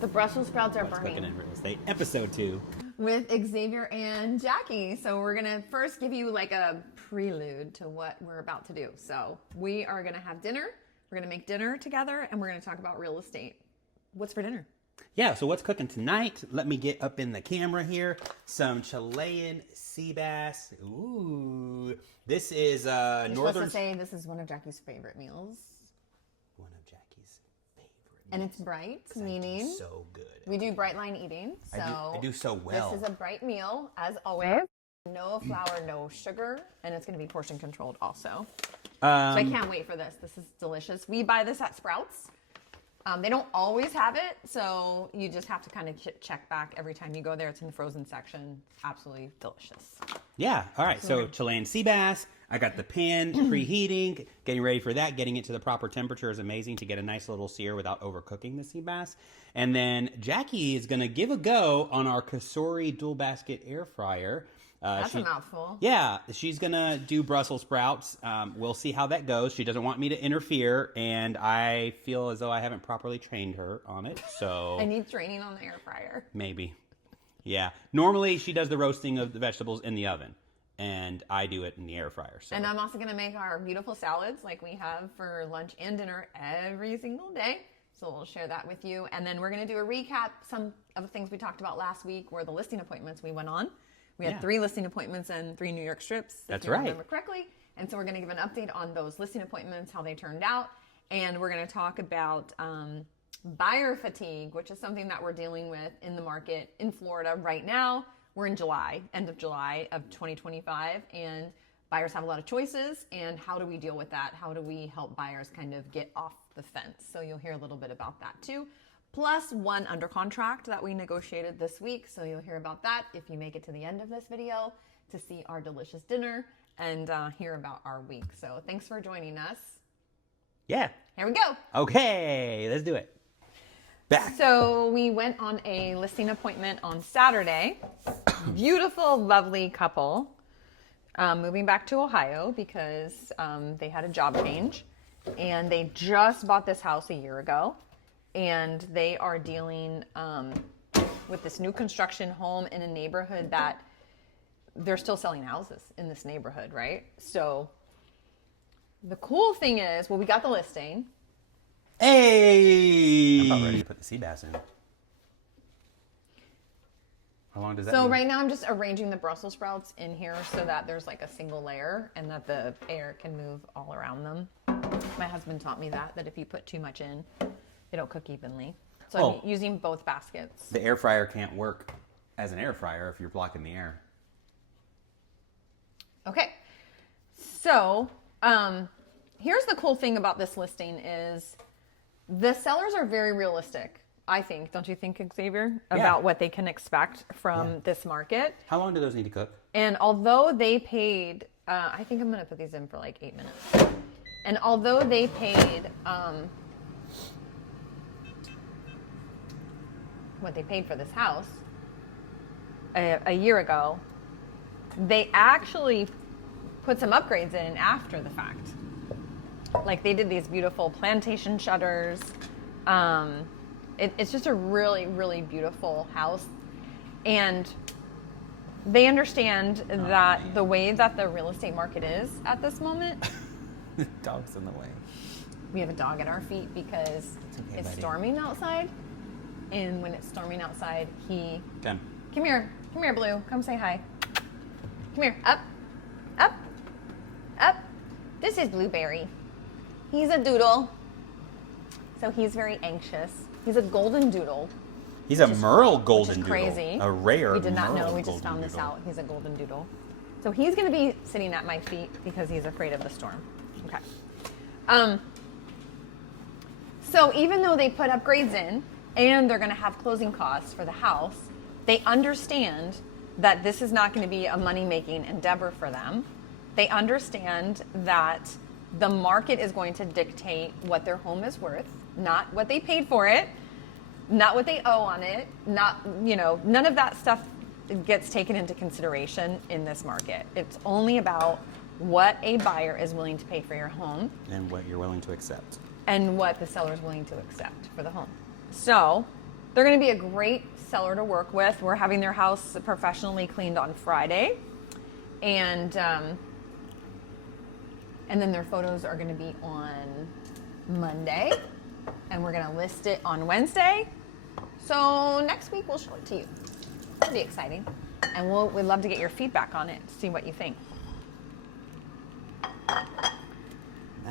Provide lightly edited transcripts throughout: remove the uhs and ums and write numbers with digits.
The Brussels sprouts are What's burning. Cooking in Real Estate, episode 2. With Xavier and Jackie. So we're gonna first give you like a prelude to what we're about to do. So we are gonna have dinner. We're gonna make dinner together and we're gonna talk about real estate. What's for dinner? Yeah, so what's cooking tonight? Let me get up in the camera here. Some Chilean sea bass. Ooh. This is You're northern... supposed to say this is one of Jackie's favorite meals. One of Jackie's favorite And meals. it's bright, 'Cause I do meaning so good. we do bright line eating. So I do so well. This is a bright meal, as always. No flour, no sugar, and it's gonna be portion controlled also. So I can't wait for this. This is delicious. We buy this at Sprouts. They don't always have it, so you just have to kind of check back every time you go there. It's in the frozen section. Absolutely delicious. Yeah, all right. So Chilean sea bass. I got the pan preheating, getting ready for that. Getting it to the proper temperature is amazing to get a nice little sear without overcooking the sea bass. And then Jackie is going to give a go on our Cosori dual basket air fryer. That's a mouthful. Yeah, she's going to do Brussels sprouts. We'll see how that goes. She doesn't want me to interfere, and I feel as though I haven't properly trained her on it. So I need training on the air fryer. maybe. Yeah. Normally, she does the roasting of the vegetables in the oven, and I do it in the air fryer. So. And I'm also going to make our beautiful salads like we have for lunch and dinner every single day. So we'll share that with you. And then we're going to do a recap, some of the things we talked about last week were the listing appointments we went on. We had 3 listing appointments and 3 New York strips. That's if you right. remember correctly. And so we're going to give an update on those listing appointments, how they turned out. And we're going to talk about buyer fatigue, which is something that we're dealing with in the market in Florida right now. We're in July, end of July of 2025, and buyers have a lot of choices. And how do we deal with that? How do we help buyers kind of get off the fence? So you'll hear a little bit about that too. Plus 1 under contract that we negotiated this week. So you'll hear about that if you make it to the end of this video to see our delicious dinner and hear about our week. So thanks for joining us. Yeah. Here we go. Okay, let's do it. Back. So we went on a listing appointment on Saturday. Beautiful, lovely couple moving back to Ohio because they had a job change and they just bought this house a year ago. And they are dealing with this new construction home in a neighborhood that they're still selling houses in this neighborhood, right? So the cool thing is, well, we got the listing. Hey! I'm about ready to put the sea bass in. How long does that So mean? right now I'm just arranging the Brussels sprouts in here so that there's like a single layer and that the air can move all around them. My husband taught me that if you put too much in, they don't cook evenly. So I'm using both baskets. The air fryer can't work as an air fryer if you're blocking the air. Okay. So here's the cool thing about this listing is the sellers are very realistic, I think. Don't you think, Xavier? About what they can expect from this market. How long do those need to cook? And although they paid, I think I'm going to put these in for like 8 minutes. And although they paid what they paid for this house a year ago, they actually put some upgrades in after the fact. Like they did these beautiful plantation shutters. It's just a really, really beautiful house. And they understand that the way that the real estate market is at this moment. The dog's in the way. We have a dog at our feet because it's storming outside. And when it's storming outside, come here, Blue, come say hi. Come here, up, up, up. This is Blueberry. He's a doodle, so he's very anxious. He's a golden doodle. He's a Merle golden doodle. Crazy. A rare We did not Merle know. We just found this doodle. out. He's a golden doodle. So he's going to be sitting at my feet because he's afraid of the storm. Okay. So even though they put upgrades in and they're going to have closing costs for the house, they understand that this is not going to be a money-making endeavor for them. They understand that the market is going to dictate what their home is worth, not what they paid for it, not what they owe on it, none of that stuff gets taken into consideration in this market. It's only about what a buyer is willing to pay for your home. And what you're willing to accept. And what the seller is willing to accept for the home. So They're going to be a great seller to work with. We're having their house professionally cleaned on Friday, and then their photos are going to be on Monday, and we're going to list it on Wednesday. So next week we'll show it to you. It'll be exciting, and we'd love to get your feedback on it, see what you think.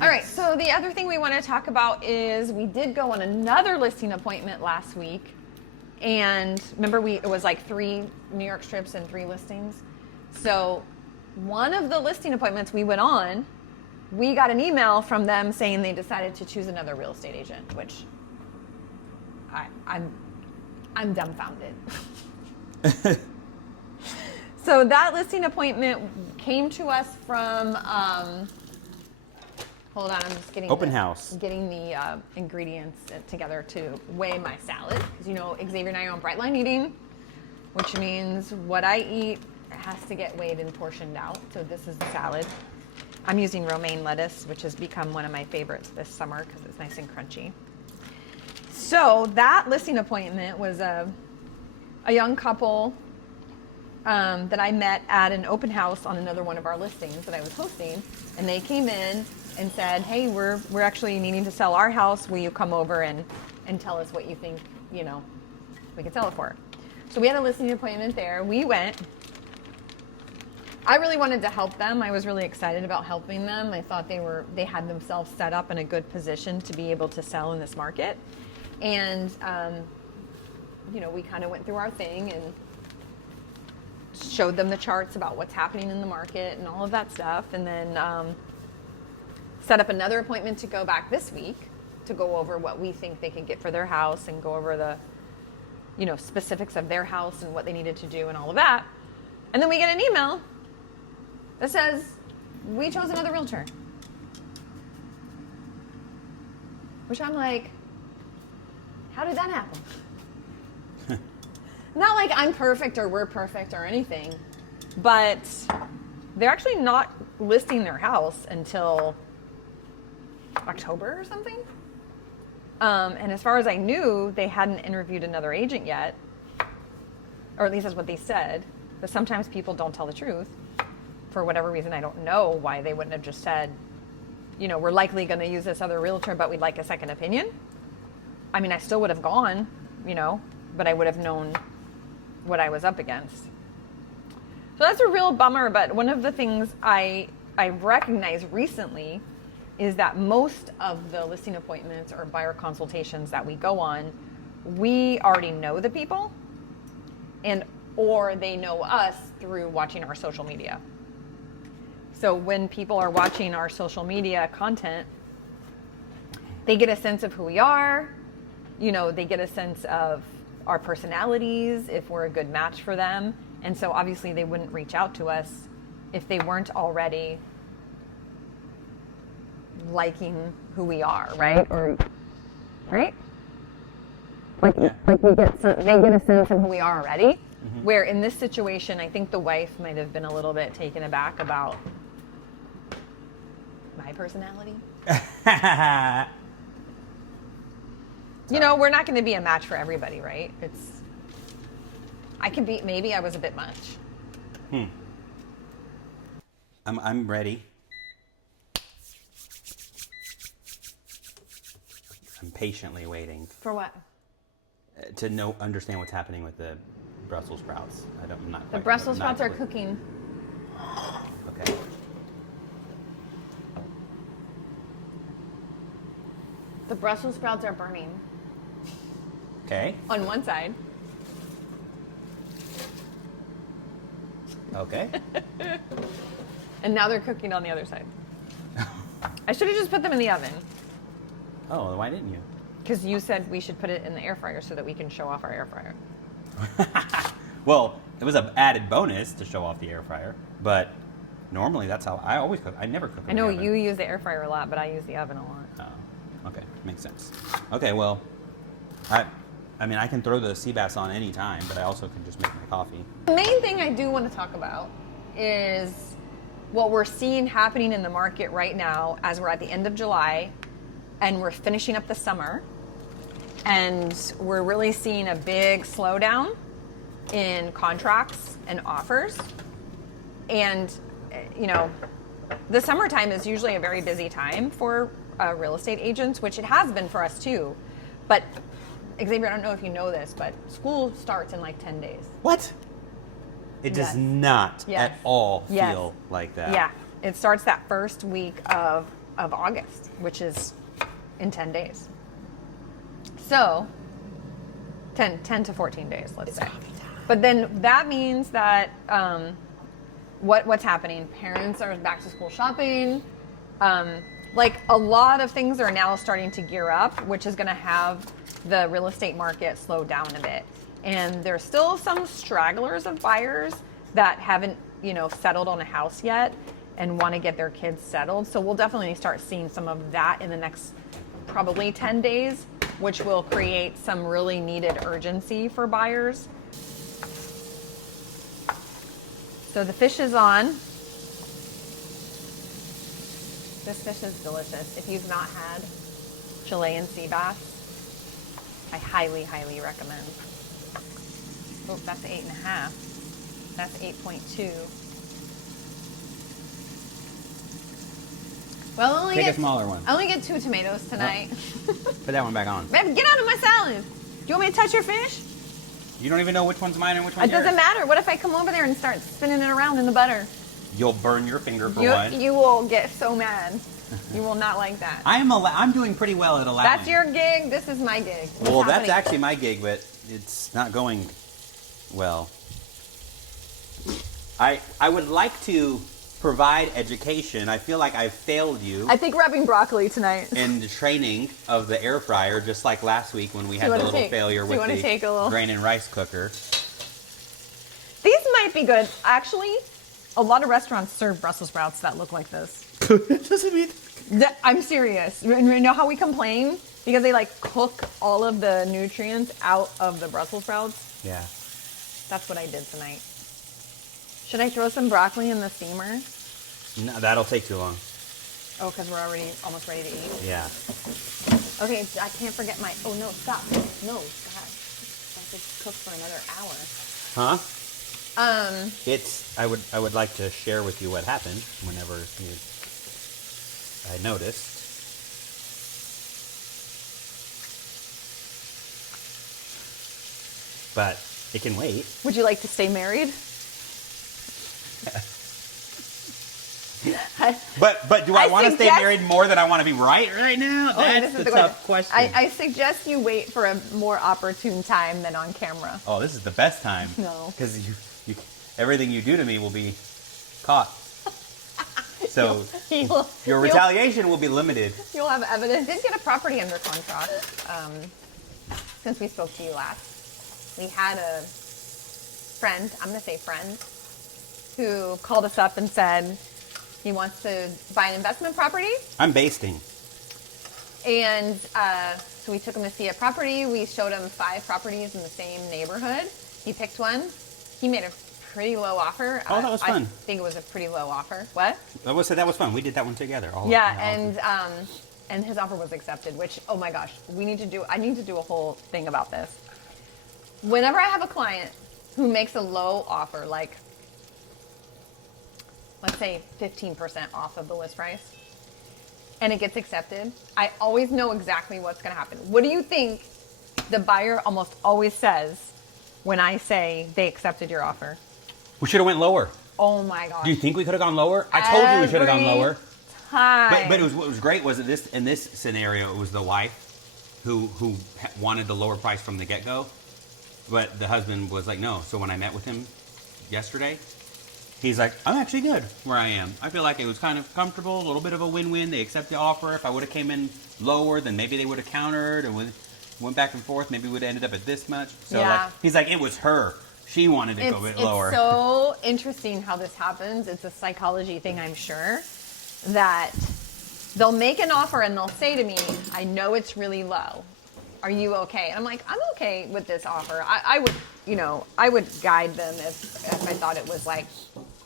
All right, so the other thing we want to talk about is we did go on another listing appointment last week. And remember, it was like 3 New York strips and 3 listings. So one of the listing appointments we went on, we got an email from them saying they decided to choose another real estate agent, which I'm dumbfounded. So that listing appointment came to us from, hold on, I'm just getting Open house. Getting the ingredients together to weigh my salad. Because you know, Xavier and I are on Bright Line Eating, which means what I eat has to get weighed and portioned out. So this is the salad. I'm using romaine lettuce, which has become one of my favorites this summer because it's nice and crunchy. So that listing appointment was a young couple that I met at an open house on another one of our listings that I was hosting, and they came in and said, "Hey, we're actually needing to sell our house. Will you come over and tell us what you think, you know, we could sell it for?" So we had a listing appointment there. We went. I really wanted to help them. I was really excited about helping them. I thought they had themselves set up in a good position to be able to sell in this market. And you know, we kind of went through our thing and showed them the charts about what's happening in the market and all of that stuff, and then set up another appointment to go back this week to go over what we think they could get for their house and go over the, you know, specifics of their house and what they needed to do and all of that. And then we get an email that says, "We chose another realtor." Which I'm like, how did that happen? Not like I'm perfect or we're perfect or anything, but they're actually not listing their house until October or something. And as far as I knew, they hadn't interviewed another agent yet, or at least that's what they said. But sometimes people don't tell the truth for whatever reason. I don't know why they wouldn't have just said, you know, we're likely going to use this other realtor, but we'd like a second opinion. I mean, I still would have gone, you know, but I would have known what I was up against. So that's a real bummer. But one of the things I recognized recently is that most of the listing appointments or buyer consultations that we go on, we already know the people, and or they know us through watching our social media. So when people are watching our social media content, they get a sense of who we are, you know, they get a sense of our personalities, if we're a good match for them. And so obviously they wouldn't reach out to us if they weren't already liking who we are, right? Or right? Like they get a sense of who we are already. Mm-hmm. Where in this situation, I think the wife might have been a little bit taken aback about my personality. You know, we're not going to be a match for everybody, right? Maybe I was a bit much. I'm ready. I'm patiently waiting. For what? To understand what's happening with the Brussels sprouts. I'm not. The Brussels sprouts are cooking. Okay. The Brussels sprouts are burning. Okay. On one side. Okay. And now they're cooking on the other side. I should have just put them in the oven. Oh, why didn't you? Because you said we should put it in the air fryer so that we can show off our air fryer. Well, it was an added bonus to show off the air fryer, but normally that's how I always cook. I never cook in I know the oven. you use the air fryer a lot, but I use the oven a lot. Oh, okay. Makes sense. Okay, well, I mean, I can throw the sea bass on any time, but I also can just make my coffee. The main thing I do want to talk about is what we're seeing happening in the market right now as we're at the end of July and we're finishing up the summer. and we're really seeing a big slowdown in contracts and offers. And, you know, the summertime is usually a very busy time for real estate agents, which it has been for us too. But Xavier, I don't know if you know this, but school starts in like 10 days. What? It does Yes. not Yes. at all Yes. feel like that. Yeah, it starts that first week of August, which is in 10 days. So 10 to 14 days, let's say. But then that means that what's happening? Parents are back to school shopping. Like a lot of things are now starting to gear up, which is going to have the real estate market slow down a bit. And there's still some stragglers of buyers that haven't, you know, settled on a house yet and want to get their kids settled. So we'll definitely start seeing some of that in the next probably 10 days, which will create some really needed urgency for buyers. So the fish is on. This fish is delicious. If you've not had Chilean sea bass, I highly, highly recommend. Oh, that's 8.5. That's 8.2. Well, I only Take get a smaller one. I only get 2 tomatoes tonight. Put that one back on. Babe, get out of my salad. Do you want me to touch your fish? You don't even know which one's mine and which one's It doesn't yours. matter. What if I come over there and start spinning it around in the butter? You'll burn your finger for one. You will get so mad. You will not like that. I'm doing pretty well at allowing. That's your gig. This is my gig. What's Well, that's happening? actually my gig, but it's not going well. I would like to provide education. I feel like I've failed you I think we're having broccoli tonight. in the training of the air fryer, just like last week when we had the wanna little take- failure do you with wanna the take a little- grain and rice cooker. These might be good. Actually, a lot of restaurants serve Brussels sprouts that look like this. It doesn't mean. I'm serious. You know how we complain? Because they like cook all of the nutrients out of the Brussels sprouts? Yeah. That's what I did tonight. Should I throw some broccoli in the steamer? No, that'll take too long. Oh, because we're already almost ready to eat. Yeah. Okay, I can't forget my. Oh no, stop! No, God, I have to cook for another hour. Huh? Um, It's. I would like to share with you what happened whenever I noticed. But it can wait. would you like to stay married? But do I I want to stay suggest- married more than I want to be right now? Okay, That's this is the tough question. I suggest you wait for a more opportune time than on camera. Oh, this is the best time. No. Because you, everything you do to me will be caught. So your retaliation will be limited. You'll have evidence. Did get a property under contract since we spoke to you last. We had a friend, I'm going to say friend, who called us up and said he wants to buy an investment property. I'm basting. And so we took him to see a property. We showed him 5 properties in the same neighborhood. He picked one. He made a pretty low offer. Oh, that was fun. I think it was a pretty low offer. What? That was fun. We did that one together. Yeah, and his offer was accepted, which, oh my gosh, I need to do a whole thing about this. Whenever I have a client who makes a low offer, like let's say 15% off of the list price, and it gets accepted, I always know exactly what's going to happen. What do you think the buyer almost always says when I say they accepted your offer? We should have went lower. Oh my gosh. Do you think we could have gone lower? I told you we should have gone Every lower. time. But what was great was that in this scenario, it was the wife who wanted the lower price from the get-go. But the husband was like, no. So when I met with him yesterday, he's like, I'm actually good where I am. I feel like it was kind of comfortable, a little bit of a win-win. They accept the offer. If I would have came in lower, then maybe they would have countered and went back and forth. Maybe we would have ended up at this much. So Yeah. he's like, it was her. She wanted to go a bit lower. It's so interesting how this happens. It's a psychology thing, I'm sure, that they'll make an offer and they'll say to me, I know it's really low. Are you okay? And I'm like, I'm okay with this offer. I would guide them if I thought it was like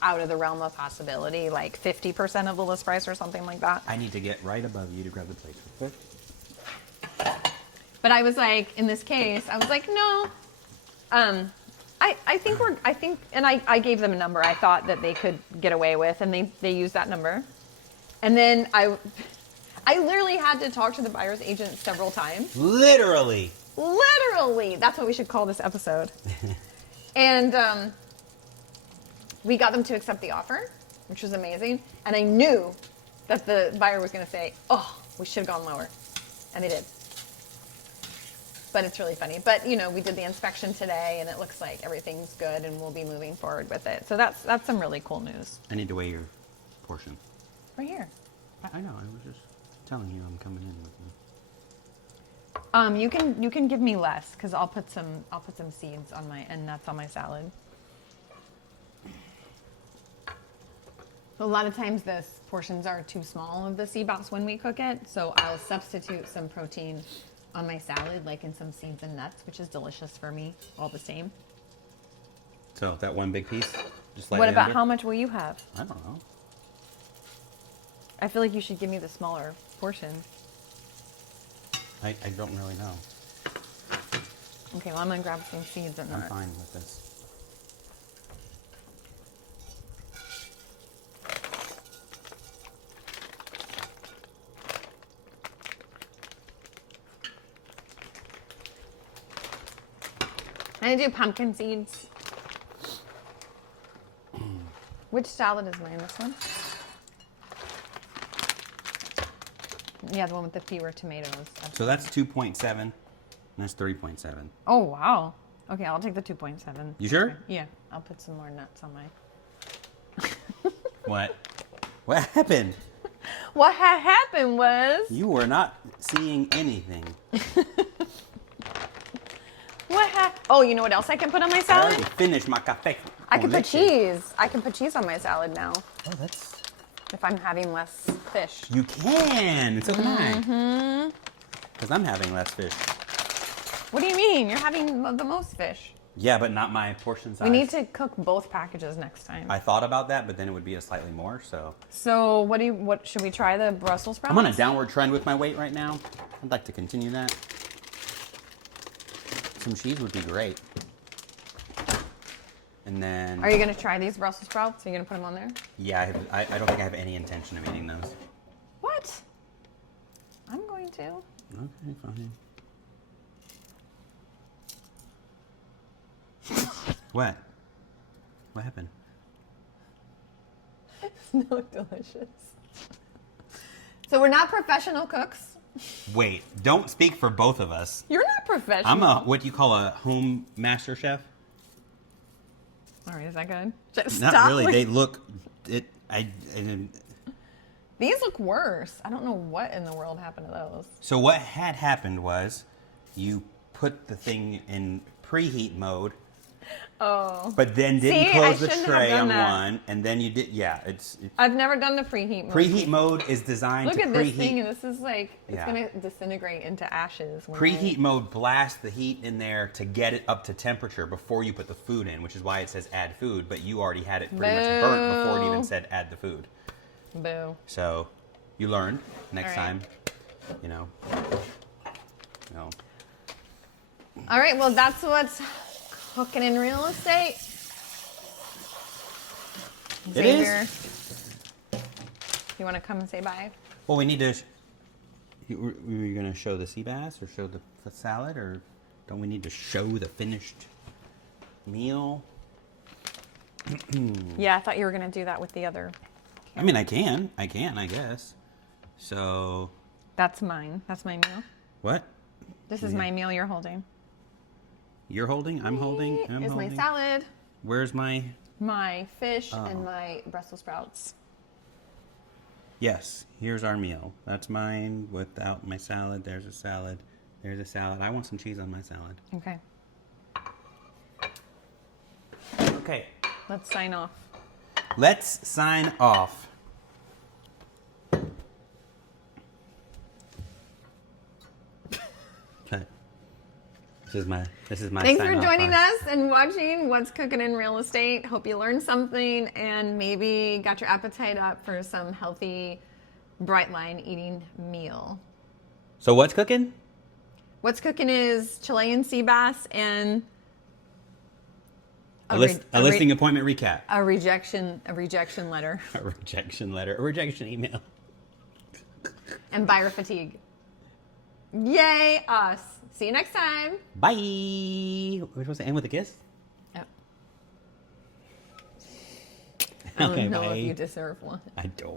out of the realm of possibility, like 50% of the list price or something like that. I need to get right above you to grab the plate real quick. But I was like, in this case, I was like, no. I think, and I gave them a number I thought that they could get away with, and they used that number. And then I literally had to talk to the buyer's agent several times. Literally. That's what we should call this episode. And we got them to accept the offer, which was amazing. And I knew that the buyer was going to say, oh, we should have gone lower. And they did. But it's really funny. But, you know, we did the inspection today, and it looks like everything's good, and we'll be moving forward with it. So that's some really cool news. I need to weigh your portion. Right here. I know. I was just telling you I'm coming in with you. You can give me less because I'll put some seeds on and nuts on my salad. A lot of times the portions are too small of the sea bass when we cook it, so I'll substitute some protein on my salad, like in some seeds and nuts, which is delicious for me all the same. So that one big piece, just What about how much will you have? I don't know. I feel like you should give me the smaller portion. I don't really know. Okay, well I'm gonna grab some seeds and nuts. I'm fine with this. I'm gonna do pumpkin seeds. Which salad is mine? This one? Yeah, the one with the fewer tomatoes. So that's 2.7, and that's 3.7. Oh, wow. Okay, I'll take the 2.7. You sure? Yeah, I'll put some more nuts on my... What? What happened? What had happened was... You were not seeing anything. Oh, you know what else I can put on my I salad? already finished my café. I can put cheese. I can put cheese on my salad now. Oh, that's... If I'm having less fish. You can. So can I. Mm-hmm. Because I'm having less fish. What do you mean? You're having the most fish. Yeah, but not my portion size. We need to cook both packages next time. I thought about that, but then it would be a slightly more, so... So what should we try the Brussels sprouts? I'm on a downward trend with my weight right now. I'd like to continue that. Some cheese would be great. And then... Are you going to try these Brussels sprouts? Are you going to put them on there? Yeah, I don't think I have any intention of eating those. What? I'm going to. Okay, fine. What? What happened? It's not delicious. So we're not professional cooks. Wait, don't speak for both of us. You're not professional. I'm what you call a home master chef. All right, is that good? Not really. They look. These look worse. I don't know what in the world happened to those. So what had happened was, you put the thing in preheat mode. Oh. But then didn't close the tray on that. one, and then you did. Yeah, it's I've never done the preheat mode. preheat mode is designed Look to at preheat. this thing, and this is like it's Yeah. gonna disintegrate into ashes. When Preheat mode blasts the heat in there to get it up to temperature before you put the food in, which is why it says add food, but you already had it pretty much burnt before it even said add the food. Boo. So you learned next All right. time, you know. No. All right, well, that's what's cooking in real estate. It is. Xavier, you want to come and say bye? Well, we need to. Were you going to show the sea bass or show the salad, or don't we need to show the finished meal? Yeah, I thought you were going to do that with the other. I mean, I can, I guess. So. That's mine. That's my meal. What? This is my meal you're holding. You're holding? I'm holding? I'm Here's holding. my salad, Where's my... my fish, and my Brussels sprouts. Yes, here's our meal. That's mine without my salad. There's a salad. There's a salad. I want some cheese on my salad. Okay, Okay. let's sign off. Let's sign off. Okay. This is my Thanks sign for off joining part. us and watching What's Cooking in Real Estate. Hope you learned something and maybe got your appetite up for some healthy, bright line eating meal. So what's cooking? What's cooking is Chilean sea bass and A listing appointment recap. a rejection letter, A rejection letter. A rejection email. and buyer fatigue. Yay, us. See you next time. Bye. We're supposed to end with a kiss? Yep. I don't Okay, know bye. if you deserve one. I do.